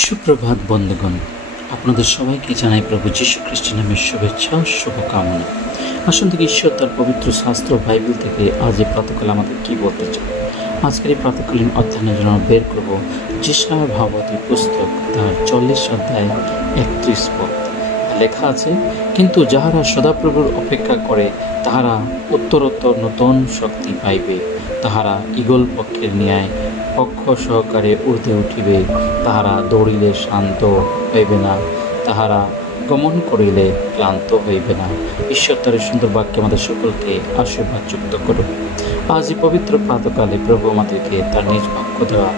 সুপ্রভাত বন্ধুগণ, আপনাদের সবাইকে জানাই প্রভু যীশু খ্রিস্টের নামে শুভেচ্ছা ও শুভকামনা। আসুন থেকে ঈশ্বর তার পবিত্র শাস্ত্র বাইবেল থেকে আজ এই প্রাতকালে আমাদের কী বলতে চান। আজকের এই প্রাতকালীন অধ্যয়নের জন্য বের করব যেশায়া ভাগবতী পুস্তক তার 40 অধ্যায় 31 পদ। লেখা আছে, কিন্তু যাহারা সদাপ্রভুর অপেক্ষা করে তাহারা উত্তরোত্তর নূতন শক্তি পাইবে, তাহারা ঈগল পক্ষের ন্যায় পক্ষ সহকারে ঊর্ধ্বে উঠিবে, তাহারা দৌড়িলে শান্ত হইবে না, তাহারা গমন করিলে ক্লান্ত হইবে না। ঈশ্বর তার সুন্দর বাক্যে আমাদের সকলকে আশীর্বাদ যুক্ত করুক। আজ এই পবিত্র প্রাতকালে প্রভু আমাদেরকে তার নিজ বাক্য দ্বারা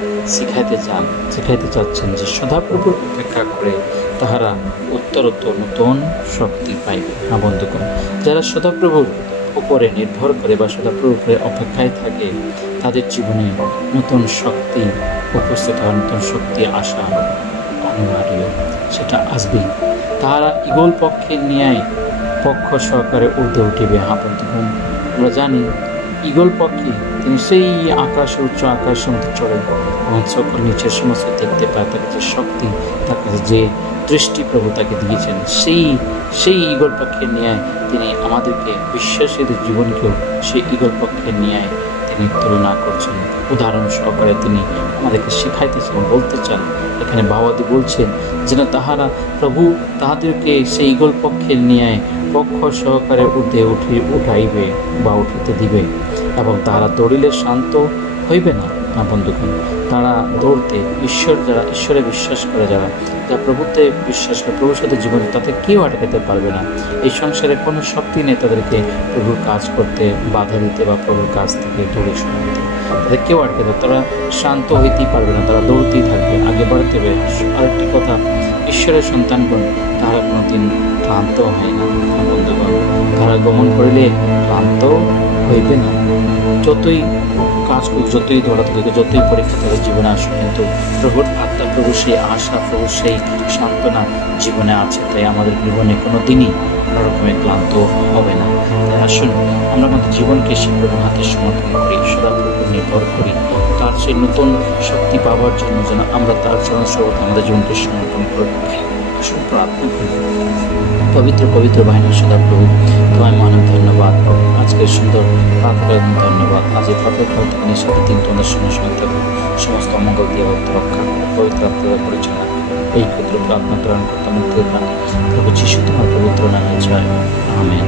শিখাইতে চাচ্ছেন যে সদাপ্রভুর অপেক্ষা করে তাহারা উত্তরোত্তর নূতন শক্তি পাইবে। না বন্ধুগণ, যারা সদাপ্রভুর উপরে নির্ভর করে বা সদাপ্রভুর উপরে অপেক্ষায় থাকে, তাদের জীবনে নতুন শক্তি উপস্থিত হয়, নতুন শক্তি আসা অনিবার্য, সেটা আসবেই। তাহারা ঈগল পক্ষের ন্যায় পক্ষ সহকারে ঊর্ধ্বে উঠিবে। বন্ধুগণ, আমরা জানি ঈগল পক্ষী তিনি সেই আকাশে উচ্চ আকাশের মধ্যে চড়ে এবং সকল নিচের সমস্ত দেখতে পায়। তার কাছে শক্তি, তার কাছে যে দৃষ্টি প্রভু তাকে দিয়েছেন, সেই ঈগল পক্ষের ন্যায় তিনি আমাদেরকে বিশ্বাসীদের জীবনকেও সেই ঈগল পক্ষের ন্যায় তিনি তুলনা করছেন। উদাহরণ সহকারে তিনি আমাদেরকে শিখাইতেছেন, বলতে চান। এখানে বাবাদি বলছেন যেন তাহারা প্রভু তাহাদেরকে সেই ঈগল পক্ষের ন্যায় পক্ষ সহকারে ঊর্ধ্বে উঠাইবে বা উঠিতে দিবে, এবং তাহারা দৌড়িলে শান্ত হইবে না। বন্ধুগণ, তারা দৌড়তে যারা ঈশ্বরে বিশ্বাস করে, যারা প্রভুতে বিশ্বাস করে, প্রভুর সাথে জীবন, তাদের কেউ আটকাতে পারবে না। এই সংসারে কোনো শক্তি নেই তাদেরকে প্রভুর কাজ করতে বাধা দিতে বা প্রভুর কাজ থেকে দূরে সরাতে। তাদের কেউ আটকাতে, তারা শান্ত হইতেই পারবে না, তারা দৌড়তেই থাকবে, আগে বাড়তে হবে। আরেকটি কথা, ঈশ্বরের সন্তানগণ তারা কোনোদিন ক্লান্ত হয় না। বন্ধুগণ, তারা গমন করিলে ক্লান্ত হইবে না। যতই কাজ করুক, যতই দৌড়াতে থাকে, যতই পরীক্ষা তাদের জীবনে আসুক, কিন্তু প্রভুর আত্মা, প্রভুর সেই আশা, প্রভুর সেই সান্ত্বনা জীবনে আছে। তাই আমাদের জীবনে কোনো দিনই কোনো রকমের ক্লান্ত হবে না। তাই আসুন আমরা আমাদের জীবনকে সেই প্রভুর হাতে সমর্পণ করি, সদাপ্রভুর নির্ভর করি, তার সেই নতুন শক্তি পাওয়ার জন্য যেন আমরা তার চরণ সর্বদা আমাদের জীবনকে সমর্পণ করি। আসুন প্রার্থনা করি। পবিত্র বাহিনী সদাপ্রভু, তোমায় মনে ধন্যবাদ। আজকের সুন্দর প্রাতকাল ধন্যবাদ। আজ এই প্রাতকাল থেকে নিঃস্বার্থ দিন তোমাদের সঙ্গে থাকবে, সমস্ত অমঙ্গল দিয়ে রক্ষা করে, পবিত্র আত্মার পরিচালনা এই ক্ষেত্রে প্রার্থনা প্রেরণ করতে মুক্তি প্রভু যীশু তোমার পবিত্র নামে জয়। আমেন।